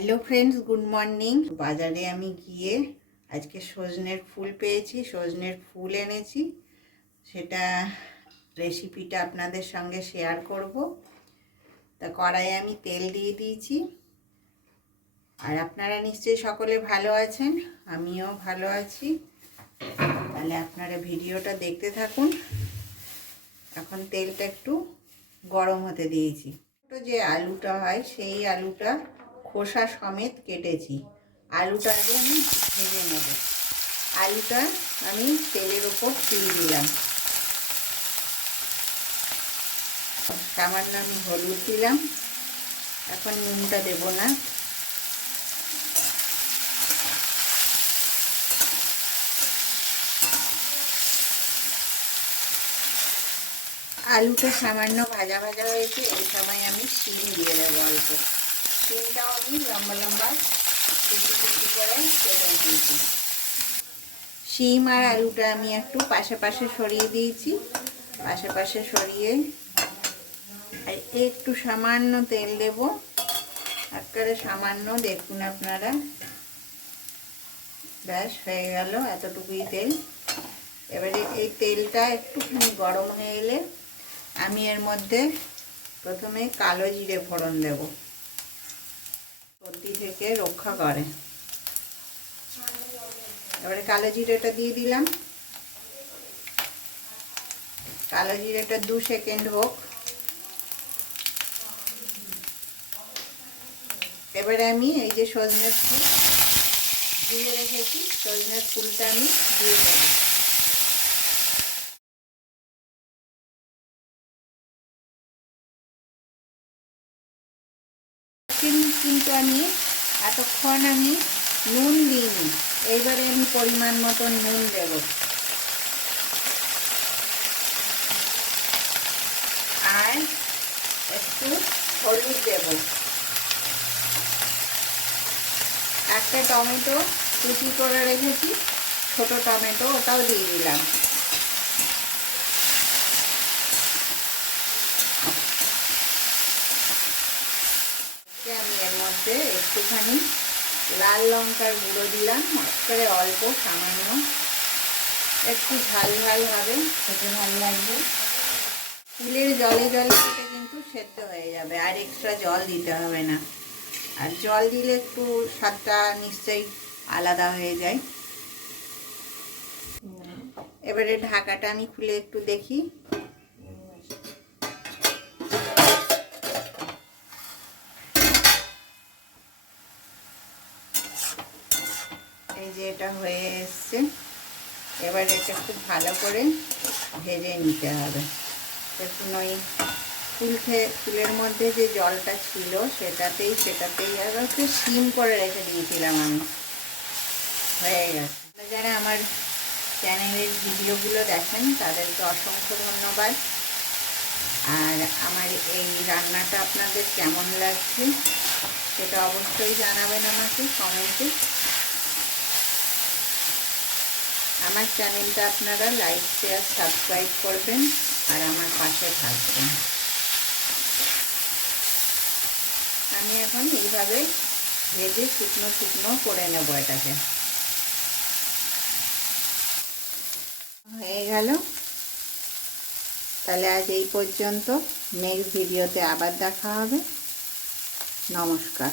Hello friends, good morning. বাজারে আমি গিয়ে আজকে সজনের ফুল পেয়েছি, সজনের ফুল এনেছি। সেটা রেসিপিটা আপনাদের সঙ্গে শেয়ার করব। তা কড়াইয়ে আমি তেল দিয়ে দিয়েছি। আর আপনারা নিশ্চয়ই সকলে ভালো আছেন, আমিও ভালো আছি। তাহলে আপনারা ভিডিওটা দেখতে থাকুন। এখন তেলটা একটু গরম হতে দিয়েছি। যে আলুটা হয় সেই আলুটা খোসা সমেত কেটেছি। আলুটা আগে আমি ভেজে নেব। আলুটা আমি তেলের ওপর দিয়ে দিলাম। সামান্য আমি হলুদ দিলাম, এখন নুনটা দেব না। আলুটা সামান্য ভাজা ভাজা হয়েছে, এই সময় আমি শিম দিয়ে দেবো অল্প। শিমটাও আমি লম্বা লম্বা কুচি কুচি করে কেটে নিয়েছি। শিম আর আলুটা আমি একটু পাশে পাশে সরিয়ে দিয়েছি। পাশে পাশে সরিয়ে আর একটু সামান্য তেল দেব, একেবারে সামান্য। দেখুন আপনারা, ব্যাস হয়ে গেল এতটুকুই তেল। এবারে এই তেলটা একটুখানি গরম হয়ে এলে আমি এর মধ্যে প্রথমে কালো জিরে ফোড়ন দেব, সর্দি থেকে রক্ষা করে। এবারে কালো জিরেটা দিয়ে দিলাম। কালো জিরেটা 2 সেকেন্ড হোক। এবারে আমি এই যে সজনের ফুল ধুয়ে রেখেছি, সজনের ফুলটা আমি দিয়ে দেব। কিন্তু আমি এতক্ষণ আমি নুন দিইনি। এইবারে আমি পরিমাণ মতন নুন দেব। আর একটু হলুদ দেব। একটা টমেটো কুচি করে রেখেছি, ছোট টমেটো, ওটাও দিয়ে দিলাম। আমি এর মধ্যে একটুখানি লাল লঙ্কার গুঁড়ো দিলাম, একেবারে অল্প সামান্য। একটু ঝাল ঝাল হবে, খেতে ভালো লাগবে। ফুলের জলে জলে এটা কিন্তু সেদ্ধ হয়ে যাবে, আর এক্সট্রা জল দিতে হবে না। আর জল দিলে একটু স্বাদটা নিশ্চয়ই আলাদা হয়ে যায়। এবারে ঢাকাটা আমি খুলে একটু দেখি। এই যে এটা হয়ে এসছে। এবার এটা খুব ভালো করে ভেজে নিতে হবে। দেখুন, ওই ফুলের মধ্যে যে জলটা ছিল সেটাতেই আর একটু সিম করে রেখে দিয়েছিলাম আমি। হয়ে গেছে। যারা আমার চ্যানেলের ভিডিওগুলো দেখেন তাদেরকে অসংখ্য ধন্যবাদ। আর আমার এই রান্নাটা আপনাদের কেমন লাগছে সেটা অবশ্যই জানাবেন আমাকে কমেন্টে। আমার চ্যানেলটা আপনারা লাইক, শেয়ার, সাবস্ক্রাইব করবেন আর আমার পাশে থাকবেন। আমি এখন এইভাবে ভেজে শুকনো শুকনো করে নেব। এটাকে হয়ে গেল। তাহলে আজ এই পর্যন্ত। নেক্সট ভিডিওতে আবার দেখা হবে। নমস্কার।